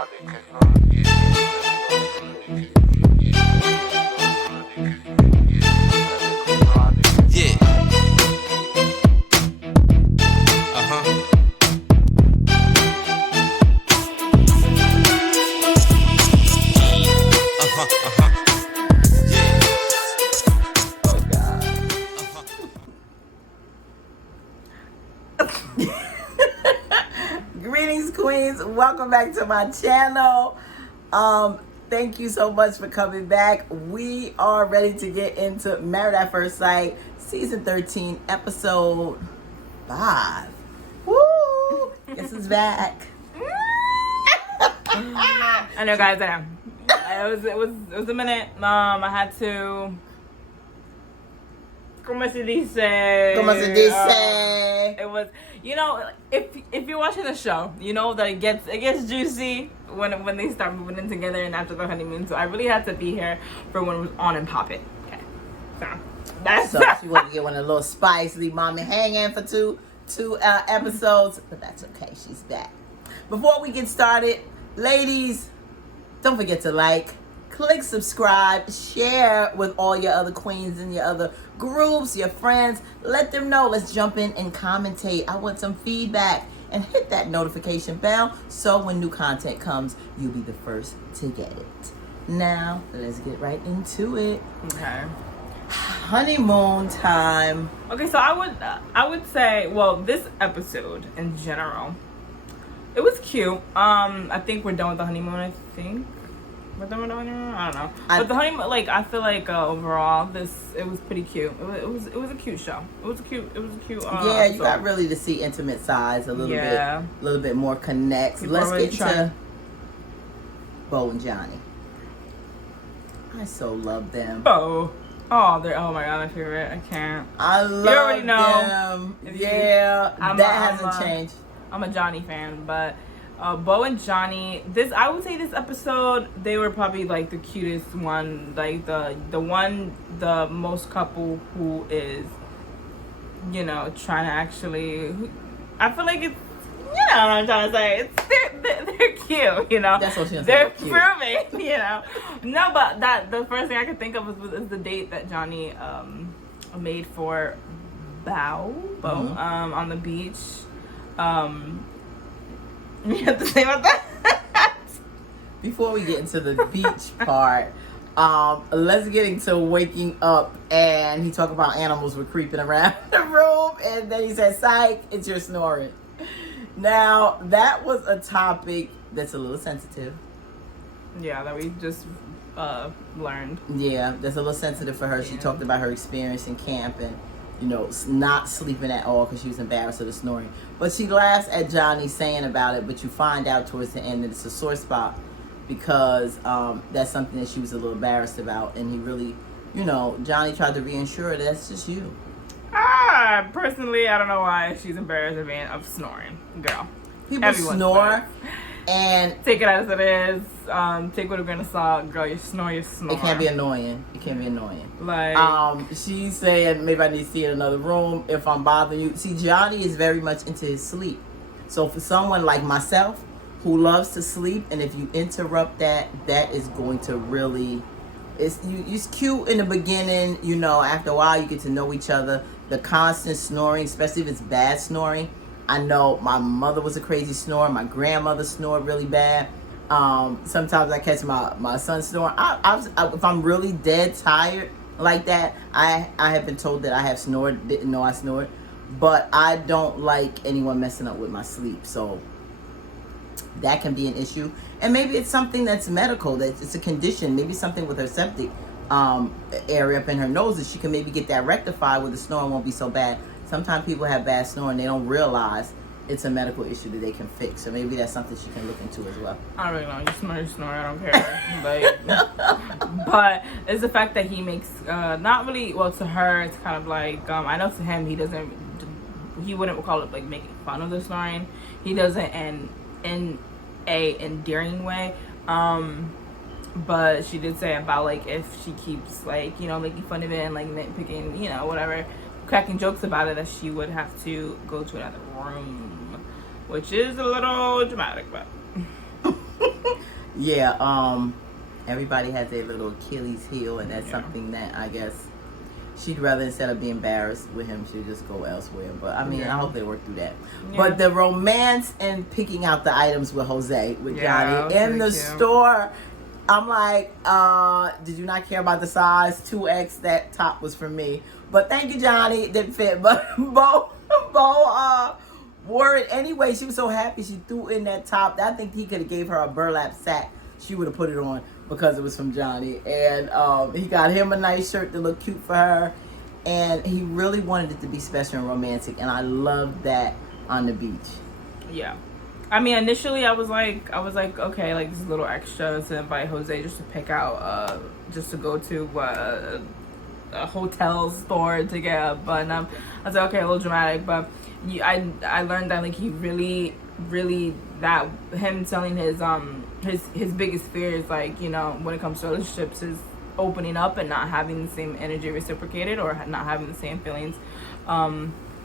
Yeah. Uh-huh. Greetings, queens. Welcome back to my channel. Thank you so much for coming back. We are ready to get into Married at First Sight, season 13, episode 5. Woo! Guess who's back? I know, guys. I know. It was a minute. I had to. Como se dice? Como se dice? It was, if you're watching the show, you know that it gets juicy when they start moving in together and after the honeymoon. So I really had to be here for when it was on and popping. Okay, so that's So she wanted to get one of the little spice, leave mommy hanging for two episodes, but that's okay. She's back. Before we get started, ladies, don't forget to like, click subscribe, share with all your other queens and your other groups, your friends. Let them know. Let's jump in and commentate. I want some feedback. And hit that notification bell so when new content comes, you'll be the first to get it. Now, let's get right into it. okay. Honeymoon time. Okay, so I would say, well, this episode in general, it was cute. I think we're done with the honeymoon. I think we're done with the honeymoon. I don't know, but the honeymoon, like, I feel like overall, it was pretty cute. It was a cute show. It was a cute. Yeah, you got really to see intimate sides a little bit more connects. People Let's really get to Bo and Johnny. I so love them. Oh, oh my god, my favorite. I can't. I love you already know them. If Yeah, I'm hasn't changed. I'm a Johnny fan, but Bo and Johnny, I would say this episode, they were probably like the cutest one, like the most couple who is, trying to actually, I feel like it's, what I'm trying to say, they're cute, That's what she was they're saying, proving, No, but the first thing I could think of is the date that Johnny made for Bo on the beach. You have to say about that. Before we get into the beach part, let's get into waking up. And he talked about animals were creeping around the room, and then he said, "Psych, it's your snoring." Now that was a topic that's a little sensitive. Yeah, that we just learned. Yeah, that's a little sensitive for her. Yeah. She talked about her experience in camp and, not sleeping at all because she was embarrassed of the snoring. But she laughs at Johnny saying about it, but you find out towards the end that it's a sore spot because that's something that she was a little embarrassed about. And he really, Johnny tried to reassure her that's just you. Personally, I don't know why she's embarrassed of snoring. Girl. People snore. Embarrassed. And take it as it is. Take with a grain of salt. Girl, you snore. It can't be annoying. Like, she's saying maybe I need to see in another room if I'm bothering you. See, Johnny is very much into his sleep. So for someone like myself who loves to sleep, and if you interrupt that is going to really, it's cute in the beginning. After a while you get to know each other. The constant snoring, especially if it's bad snoring. I know my mother was a crazy snorer. My grandmother snored really bad. Sometimes I catch my son snoring. If I'm really dead tired like that, I have been told that I have snored. Didn't know I snored. But I don't like anyone messing up with my sleep. So that can be an issue. And maybe it's something that's medical. That it's a condition. Maybe something with her septic area up in her nose that she can maybe get that rectified where the snoring won't be so bad. Sometimes people have bad snoring. They don't realize it's a medical issue that they can fix. So maybe that's something she can look into as well. I don't really know. You snore. I don't care. But it's the fact that he makes, not really, well, to her, it's kind of like, I know to him, he wouldn't call it like making fun of the snoring. He does it in a endearing way. But she did say about like if she keeps like, making fun of it and like nitpicking, whatever, cracking jokes about it, that she would have to go to another room, which is a little dramatic, but Yeah, everybody has their little Achilles heel, and that's Yeah. something that I guess she'd rather, instead of being embarrassed with him, she'd just go elsewhere. But I mean, Yeah. I hope they work through that. Yeah. But the romance and picking out the items with Jose, with Yeah, that Johnny was in the really cute. store, I'm like, did you not care about the size? 2X, that top was for me. But thank you, Johnny. It didn't fit. But Bo wore it anyway. She was so happy she threw in that top. I think he could have gave her a burlap sack. She would have put it on because it was from Johnny. And he got him a nice shirt to look cute for her. And he really wanted it to be special and romantic. And I loved that on the beach. Yeah. I mean, initially I was like, okay, like this is a little extra to invite Jose just to pick out, just to go to a hotel store to get a button up. I was like, okay, a little dramatic, but I learned that like he really, that him telling his biggest fear is like, you know, when it comes to relationships is opening up and not having the same energy reciprocated or not having the same feelings,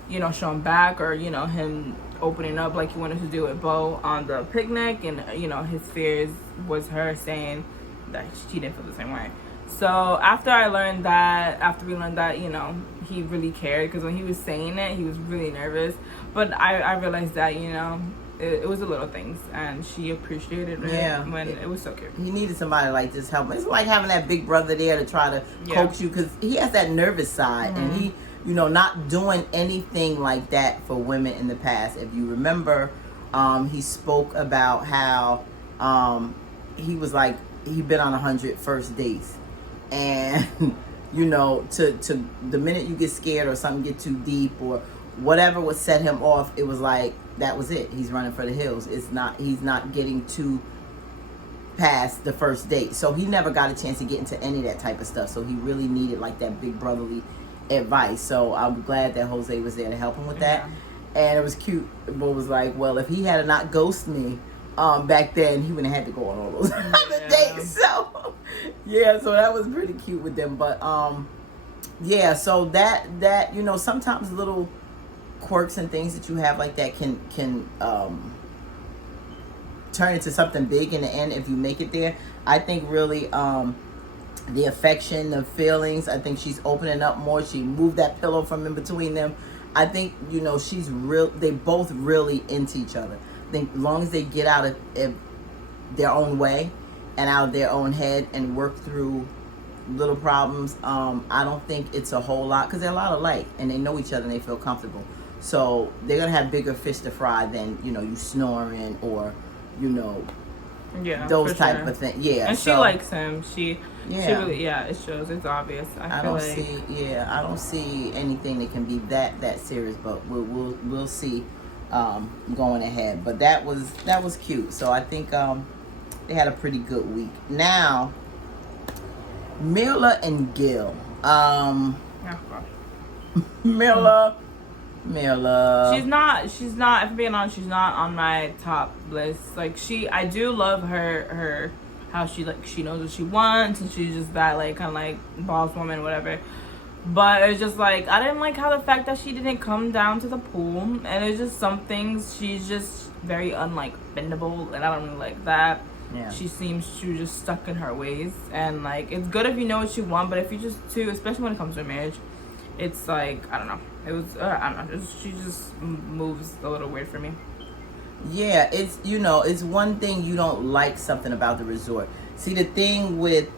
you know, shown back, or you know, him opening up like he wanted to do with Bo on the picnic, and you know, his fears was her saying that she didn't feel the same way. So after we learned that, you know, he really cared, because when he was saying it, he was really nervous. But I realized that, you know, it was the little things, and she appreciated it. Yeah. When it was so cute. He needed somebody like this help. It's like having that big brother there to try to coax you, because he has that nervous side, and he, you know, not doing anything like that for women in the past. If you remember, he spoke about how he was like, he'd been on 100 first dates, and you know, to the minute you get scared or something get too deep or whatever would set him off, it was like that was it. He's running for the hills. He's not getting too past the first date, so he never got a chance to get into any of that type of stuff. So he really needed like that big brotherly advice. So I'm glad that Jose was there to help him with that. And it was cute. Bo was like, well, if he had not ghosted me back then, he wouldn't have had to go on all those other dates. So yeah, so that was pretty cute with them. But yeah, so that you know, sometimes little quirks and things that you have like that can turn into something big in the end if you make it there. I think really the affection, the feelings, I think she's opening up more. She moved that pillow from in between them. I think, you know, they both really into each other. I think as long as they get out of their own way and out of their own head and work through little problems, I don't think it's a whole lot, because they're a lot alike and they know each other and they feel comfortable. So they're going to have bigger fish to fry than, you know, you snoring or, you know, those type of things. Yeah. And she likes him. She really, it shows. It's obvious. I don't see anything that can be that serious, but we'll see going ahead. But that was cute. So I think they had a pretty good week. Now, Mila and Gill. Mila. She's not, if I'm being honest, she's not on my top list. Like I do love her how she knows what she wants, and she's just that like kind of like boss woman, whatever. But it's just like, I didn't like how the fact that she didn't come down to the pool, and it's just some things she's just very bendable, and I don't really like that. Yeah. She seems to just stuck in her ways, and like it's good if you know what you want, but if you just especially when it comes to marriage, it's like I don't know. It was I don't know. She just moves a little weird for me. Yeah, it's, you know, it's one thing you don't like something about the resort. See, the thing with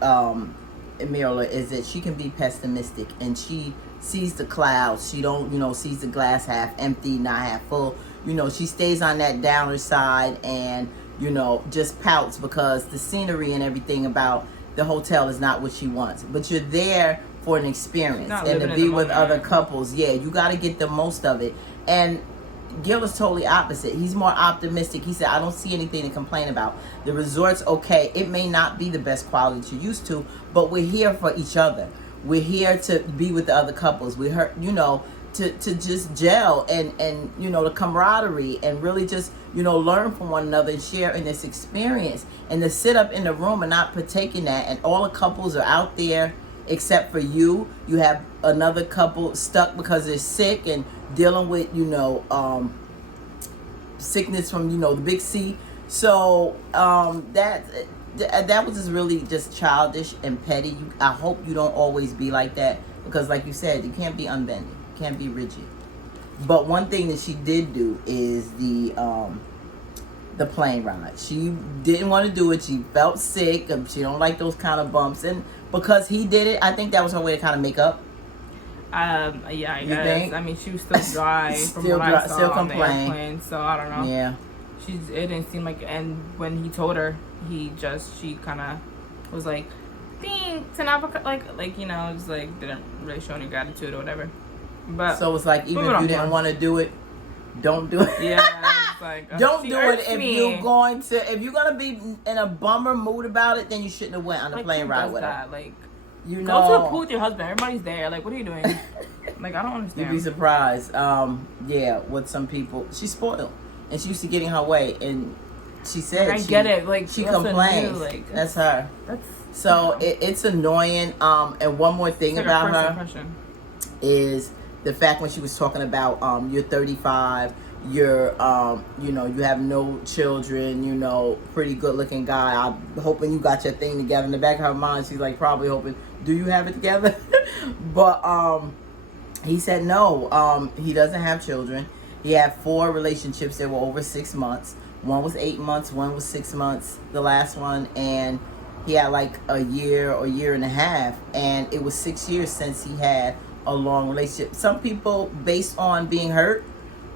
Mirla is that she can be pessimistic, and she sees the clouds. She don't, you know, sees the glass half empty, not half full. You know, she stays on that downer side and, you know, just pouts because the scenery and everything about the hotel is not what she wants. But you're there for an experience and to be with other couples. Yeah, you got to get the most of it. And Gil is totally opposite. He's more optimistic. He said, I don't see anything to complain about. The resort's okay. It may not be the best quality you're used to, but we're here for each other. We're here to be with the other couples. We're here, you know, to just gel and you know, the camaraderie and really just, you know, learn from one another and share in this experience. And to sit up in the room and not partake in that, and all the couples are out there except for you. You have another couple stuck because they're sick and dealing with, you know, sickness from, you know, the big C. So that was just really just childish and petty. I hope you don't always be like that because, like you said, you can't be unbending, you can't be rigid. But one thing that she did do is the plane ride. She didn't want to do it. She felt sick. She don't like those kind of bumps, and because he did it, I think that was her way to kind of make up. Yeah, I You guess. think? I mean, she was still dry from Still what dry, I saw still on the complain. airplane, so I don't know. Yeah. It didn't seem like, and when he told her, she kind of was like, thanks, and I like you know, just like didn't really show any gratitude or whatever. But So it's like, even if you didn't want to do it, don't do it. yeah, it's like Don't she do it irks if me. you're gonna be in a bummer mood about it. Then you shouldn't have went on the Like, plane who ride does with her. that? Like, You go to know, the pool with your husband. Everybody's there. Like, what are you doing? Like, I don't understand. you'd be surprised. Yeah, with some people, she's spoiled, and she's used to getting her way, and she said I get it. Like, she listen, complains. you, like, That's her. That's So it's annoying. And one more thing like about a first her impression. is the fact when she was talking about you're 35, you're you have no children, pretty good looking guy. I'm hoping you got your thing together. In the back of her mind, she's like probably hoping, do you have it together? But he said no. He doesn't have children. He had 4 relationships that were over 6 months. One was 8 months, one was 6 months, the last one, and he had like a year or year and a half, and it was 6 years since he had a long relationship. Some people, based on being hurt,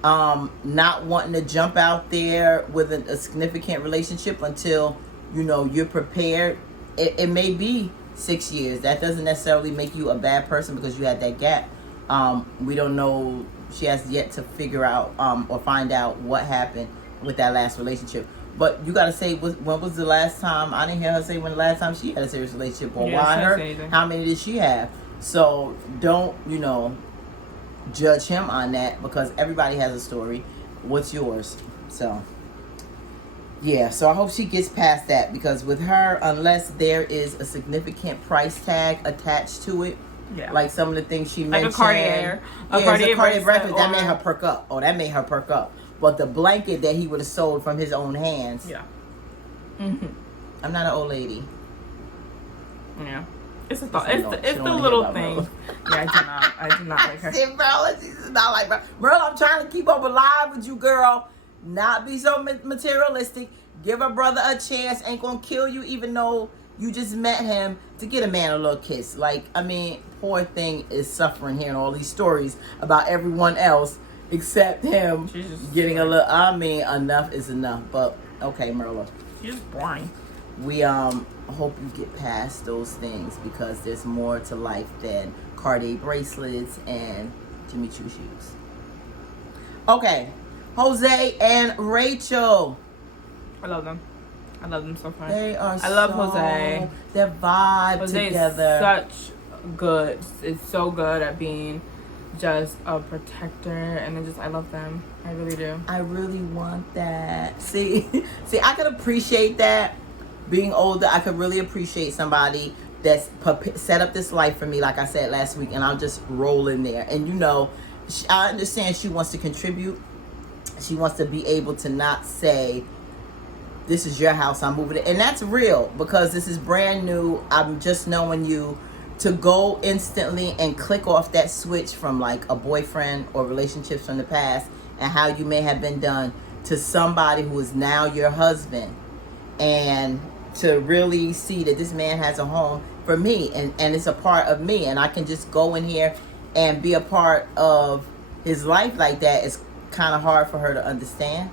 not wanting to jump out there with a significant relationship until you're prepared. It may be 6 years. That doesn't necessarily make you a bad person because you had that gap. We don't know. She has yet to figure out or find out what happened with that last relationship. But you gotta say, when was the last time? I didn't hear her say when the last time she had a serious relationship, or why her. How many did she have? So don't judge him on that, because everybody has a story. What's yours? So yeah, so I hope she gets past that, because with her, unless there is a significant price tag attached to it, like some of the things she mentioned, a Cartier, a Cartier bracelet, that made her perk up. Oh, that made her perk up. But the blanket that he would have sold from his own hands. Yeah. Mm-hmm. I'm not an old lady. Yeah. It's a thought. It's the little thing. Yeah, I do not like her. See, Mirla, she's not like Mirla. I'm trying to keep up alive with you, girl. Not be so materialistic. Give a brother a chance. Ain't gonna kill you, even though you just met him, to get a man a little kiss. Like, I mean, poor thing is suffering hearing all these stories about everyone else except him getting a little. I mean, enough is enough. But okay, Mirla, She's boring. we hope you get past those things, because there's more to life than Cartier bracelets and Jimmy Choo shoes. Okay, Jose and Rachel. I love them. I love them so far. They are. I love Jose. Their vibe Jose together. is such good. It's so good at being just a protector, and I love them. I really do. I really want that. See, I could appreciate that. Being older, I could really appreciate somebody that's set up this life for me, like I said last week, and I'll just roll in there. And I understand she wants to contribute. She wants to be able to not say, this is your house, I'm moving it. And that's real, because this is brand new. I'm just knowing you. To go instantly and click off that switch from like a boyfriend or relationships from the past and how you may have been done to somebody who is now your husband, and to really see that this man has a home for me, and it's a part of me, and I can just go in here and be a part of his life like that. It's kind of hard for her to understand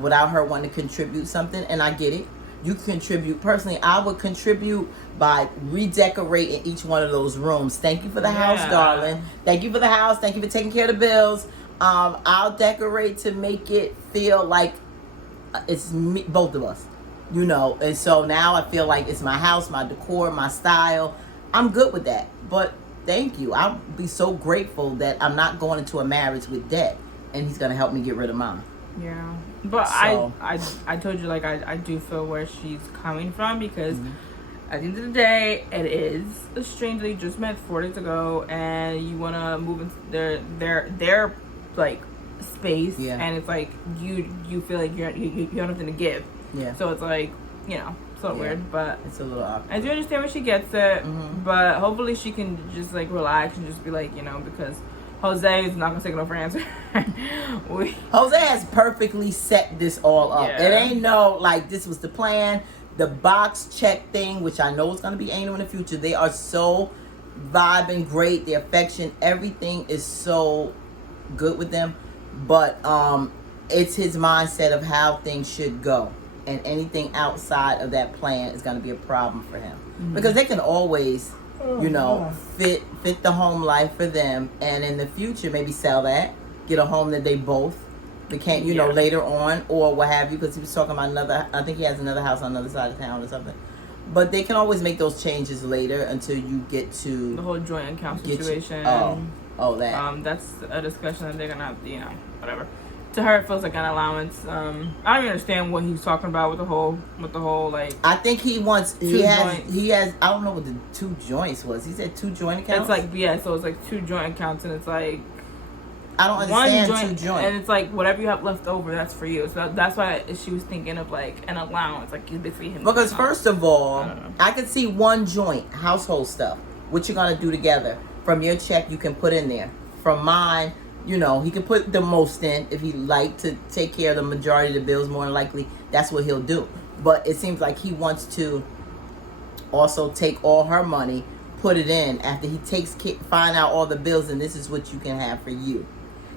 without her wanting to contribute something. And I get it. You contribute. Personally, I would contribute by redecorating each one of those rooms. Thank you for the house, darling. Thank you for the house. Thank you for taking care of the bills. I'll decorate to make it feel like it's me, both of us, And so now I feel like it's my house, my decor, my style. I'm good with that. But thank you. I'll be so grateful that I'm not going into a marriage with debt, and he's going to help me get rid of mine. Yeah, but So. I told you, like, I do feel where she's coming from, because at the end of the day, it is a stranger you just met 4 days ago, and you want to move into their like space, Yeah. and it's like you feel like you have nothing to give. Yeah. So it's like, you know, so Yeah. weird, but It's a little awkward. I do understand where she gets it, Mhm. but hopefully she can just like relax and just be like, you know, because Jose is not gonna take no for an answer. Jose has perfectly set this all up. Yeah. It ain't no like this was the plan. The box check thing, which I know is gonna be anal in the future. They are so vibing great. The affection, everything is so good with them. But it's his mindset of how things should go, and anything outside of that plan is gonna be a problem for him because they can always, you know, fit the home life for them, and in the future maybe sell that, get a home that they both can't, you know, later on or what have you, because he was talking about another, I think he has another house on the other side of town or something. But they can always make those changes later until you get to the whole joint account situation. That. That's a discussion that they're gonna have to, you know, whatever. To her, it feels like an allowance. I don't even understand what he was talking about with the whole like. I think he wants. He joints. has. I don't know what the 2 joints was. He said 2 joint accounts. It's like, yeah, so it's like 2 joint accounts, and it's like I don't understand one joint, 2 joint. and it's like whatever you have left over, that's for you. So that's why she was thinking of like an allowance, like you basically him. Because first of all, I could see 1 joint household stuff. What you're gonna do together from your check, you can put in there. From mine, you know, he can put the most in if he like to take care of the majority of the bills. More than likely, that's what he'll do. But it seems like he wants to also take all her money, put it in after he find out all the bills, and this is what you can have for you.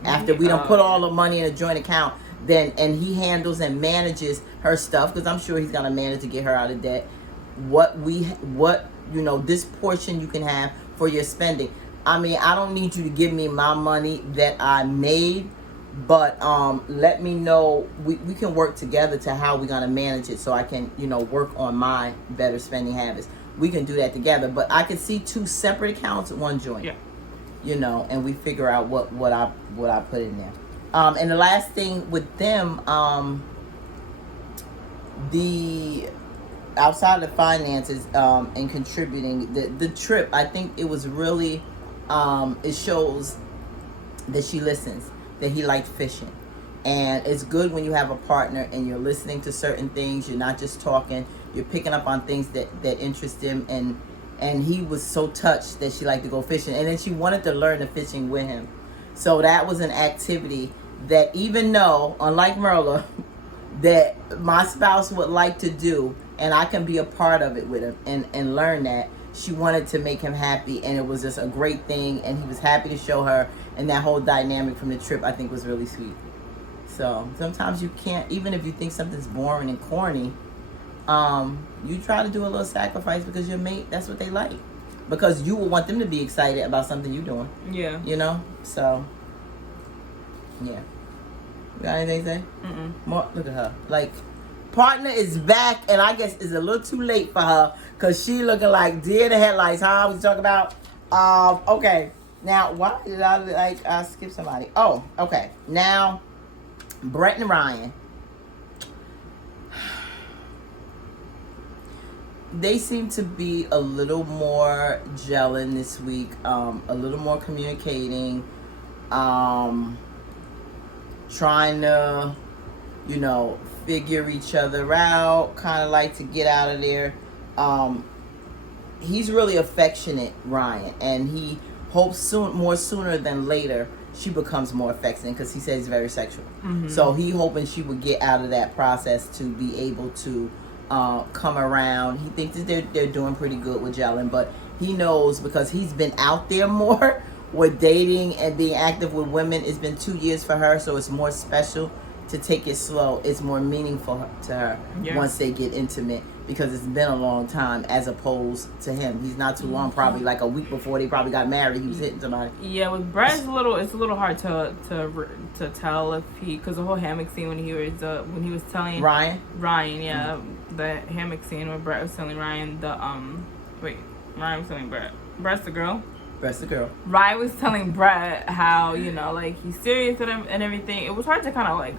After we don't put all the money in a joint account, then and he handles and manages her stuff, because I'm sure he's gonna manage to get her out of debt. What you know, this portion you can have for your spending. I mean, I don't need you to give me my money that I made, but let me know. We can work together to how we're gonna manage it, so I can, you know, work on my better spending habits. We can do that together. But I can see 2 separate accounts, 1 joint. Yeah. You know, and we figure out what I put in there. And the last thing with them, the outside of the finances and contributing, the trip, I think it was really it shows that she listens, that he liked fishing. And it's good when you have a partner and you're listening to certain things. You're not just talking, you're picking up on things that interest him. And he was so touched that she liked to go fishing, and then she wanted to learn the fishing with him. So that was an activity that, even though, unlike Mirla, that my spouse would like to do, and I can be a part of it with him and learn that, she wanted to make him happy, and it was just a great thing, and he was happy to show her, and that whole dynamic from the trip I think was really sweet. So sometimes you can't, even if you think something's boring and corny, you try to do a little sacrifice because your mate, that's what they like, because you will want them to be excited about something you're doing. Yeah. You know, so yeah. You got anything to say? More, look at her. Like, partner is back, and I guess it's a little too late for her because she looking like deer in the headlights. Huh? We talking about. Okay. Now, why did I skip somebody? Oh, okay. Now, Brett and Ryan. They seem to be a little more gelling this week, a little more communicating, trying to, you know, figure each other out, kind of like to get out of there. He's really affectionate, Ryan, and he hopes sooner than later she becomes more affectionate, because he says he's very sexual. So he hoping she would get out of that process to be able to come around. He thinks that they're doing pretty good with gelling, but he knows, because he's been out there more with dating and being active with women. It's been 2 years for her, so it's more special to take it slow. It's more meaningful to her once they get intimate, because it's been a long time, as opposed to him. He's not too long, probably like a week before they probably got married, he was hitting somebody. Yeah, with Brett, it's a little hard to tell if he, because the whole hammock scene when he was telling Ryan, the hammock scene where Brett was telling Ryan Ryan was telling Brett. Brett's the girl. Ryan was telling Brett how, you know, like, he's serious and everything. It was hard to kind of like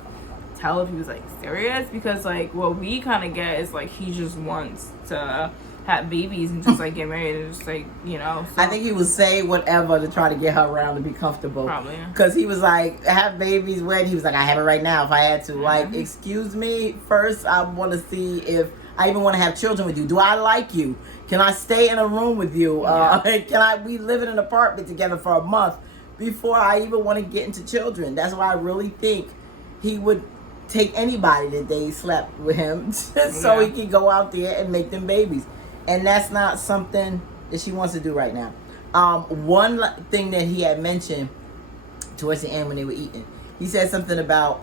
tell if he was like serious, because like what we kind of get is like he just wants to have babies and just like get married and just like, you know. So. I think he would say whatever to try to get her around to be comfortable. Probably. Because he was like, have babies when? He was like, I have it right now if I had to. Like, excuse me, first I want to see if I even want to have children with you. Do I like you? Can I stay in a room with you? We live in an apartment together for a month before I even want to get into children? That's why I really think he would take anybody that they slept with him so he can go out there and make them babies. And that's not something that she wants to do right now. One thing that he had mentioned towards the end when they were eating, he said something about,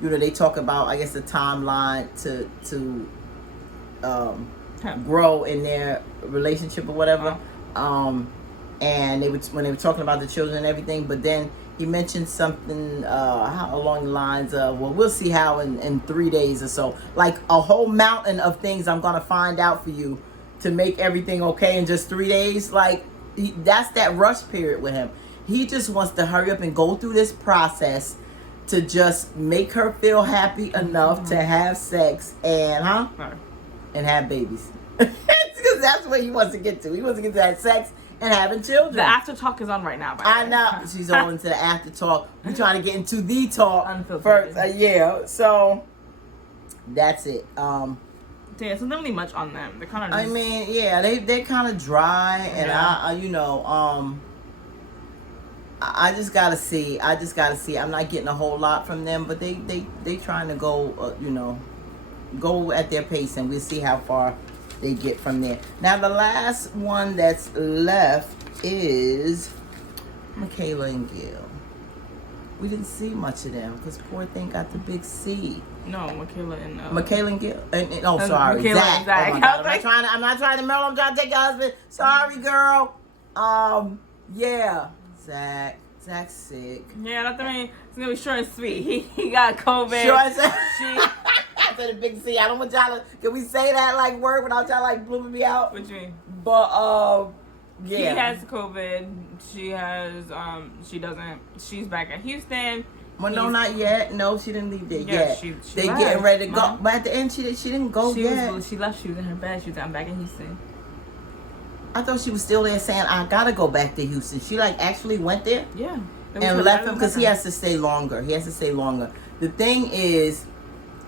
they talk about, I guess, the timeline to grow in their relationship or whatever. And when they were talking about the children and everything, but then he mentioned something along the lines of, well, we'll see how in 3 days or so. Like a whole mountain of things I'm going to find out for you to make everything okay in just 3 days. Like, that's that rush period with him. He just wants to hurry up and go through this process to just make her feel happy enough to have sex and have babies. Because that's what he wants to get to. He wants to get to that sex and having children. The after talk is on right now. I know. She's all into the after talk. We're trying to get into the talk Unfiltered. first. So that's it. Yeah, so not really much on them. They're kind of. I mean, yeah, they're kind of dry, and I just gotta see. I'm not getting a whole lot from them, but they trying to go, go at their pace, and we'll see how far they get from there. Now, the last one that's left is Michaela and Gail. We didn't see much of them because poor thing got the big C. No, Michaela and Gail. Sorry, Michaela Zack. and Zack. Oh my God. I'm not trying to murder. I'm trying to take your husband. Sorry, girl. Yeah. Zack's sick. Yeah, that's it's gonna be short and sweet. He got COVID. Short and sweet. I said a big C. I don't want y'all to. Can we say that like word without y'all like blooming me out? What you mean? But yeah. She has COVID. She has She doesn't. She's back at Houston. Well, no, not yet. No, she didn't leave there yet. She they left, getting ready to go, Mom. but at the end, she didn't go yet. She left. She was in her bed. She was I'm back in Houston. I thought she was still there saying, I gotta go back to Houston. She like actually went there? Yeah. And left him because he has to stay longer. The thing is,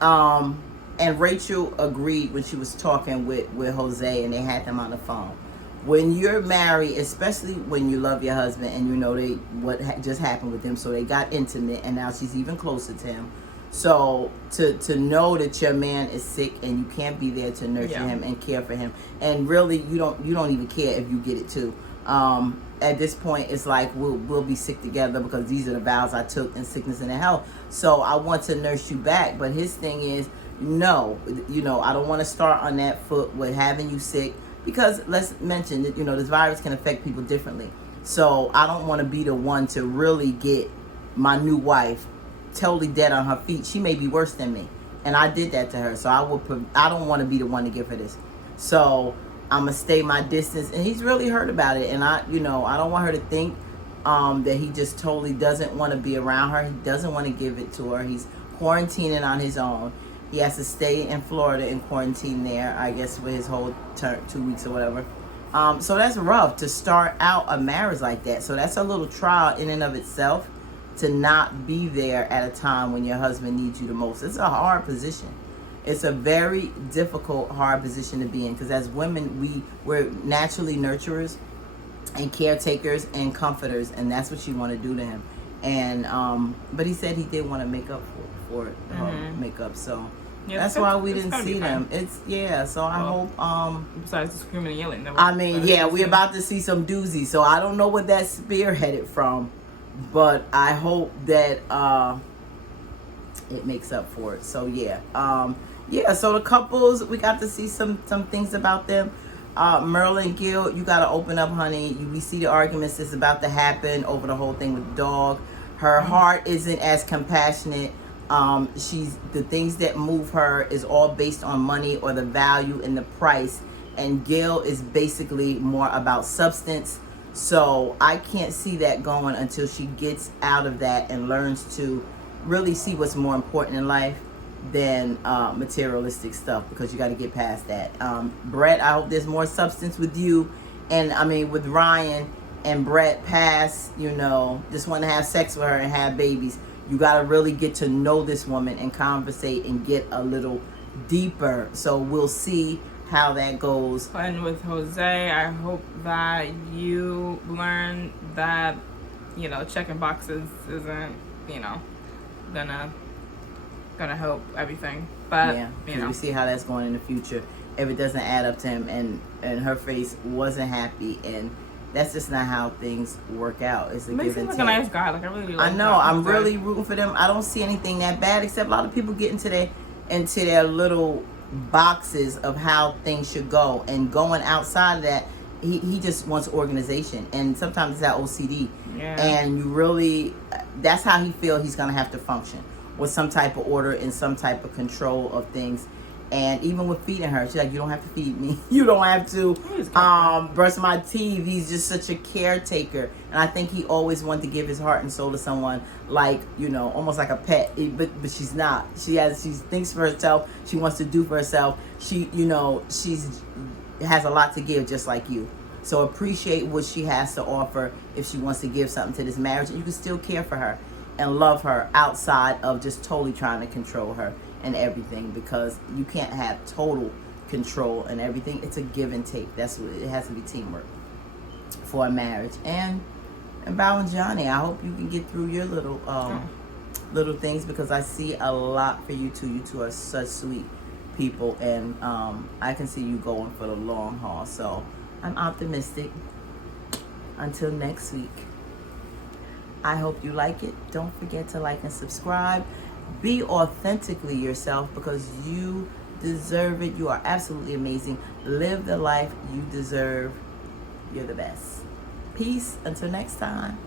and Rachel agreed when she was talking with Jose and they had them on the phone. When you're married, especially when you love your husband and what just happened with them, so they got intimate and now she's even closer to him. So to know that your man is sick and you can't be there to nurture him and care for him, and really you don't even care if you get it too. At this point, it's like we'll be sick together because these are the vows I took in sickness and in health. So I want to nurse you back, but his thing is no, I don't want to start on that foot with having you sick. Because let's mention that, this virus can affect people differently. So I don't want to be the one to really get my new wife totally dead on her feet. She may be worse than me. And I did that to her. So I don't want to be the one to give her this. So I'm going to stay my distance. And he's really hurt about it. And I don't want her to think that he just totally doesn't want to be around her. He doesn't want to give it to her. He's quarantining on his own. He has to stay in Florida and quarantine there, I guess, for his whole 2 weeks or whatever. So that's rough to start out a marriage like that. So that's a little trial in and of itself to not be there at a time when your husband needs you the most. It's a hard position. It's a very difficult, hard position to be in because as women, we're naturally nurturers and caretakers and comforters, and that's what you want to do to him. And but he said he did want to make up for it, makeup. So that's why we didn't see them. So I hope. Besides the screaming and yelling. We're about to see some doozies. So I don't know what that's spearheaded from, but I hope that it makes up for it. So so the couples, we got to see some things about them. Mirla and Gill, you got to open up, honey. We see the arguments that's about to happen over the whole thing with the dog. Her heart isn't as compassionate. The things that move her is all based on money or the value and the price. And Gail is basically more about substance. So I can't see that going until she gets out of that and learns to really see what's more important in life. than materialistic stuff, because you got to get past that. Brett, I hope there's more substance with you, and I mean with Ryan and Brett past, just want to have sex with her and have babies. You got to really get to know this woman and conversate and get a little deeper. So we'll see how that goes. And with Jose, I hope that you learn that, checking boxes isn't, gonna help everything. But yeah, we see how that's going in the future. If it doesn't add up to him, and her face wasn't happy, and that's just not how things work out. It's a give and take. Like a nice guy. Like I really like. I know. I'm really rooting for them. I don't see anything that bad, except a lot of people get into their little boxes of how things should go, and going outside of that, he just wants organization, and sometimes it's that OCD. Yeah. And you really, that's how he feels he's gonna have to function, with some type of order and some type of control of things. And even with feeding her, she's like, you don't have to feed me. You don't have to brush my teeth. He's just such a caretaker. And I think he always wanted to give his heart and soul to someone, like, almost like a pet. But she's not. She thinks for herself. She wants to do for herself. She has a lot to give, just like you. So appreciate what she has to offer if she wants to give something to this marriage. And you can still care for her and love her outside of just totally trying to control her and everything, because you can't have total control and everything. It's a give and take. That's what it has to be, teamwork for a marriage. And Bao and Johnny, I hope you can get through your little things, because I see a lot for you two. You two are such sweet people, and I can see you going for the long haul. So I'm optimistic. Until next week, I hope you like it. Don't forget to like and subscribe. Be authentically yourself, because you deserve it. You are absolutely amazing. Live the life you deserve. You're the best. Peace. Until next time.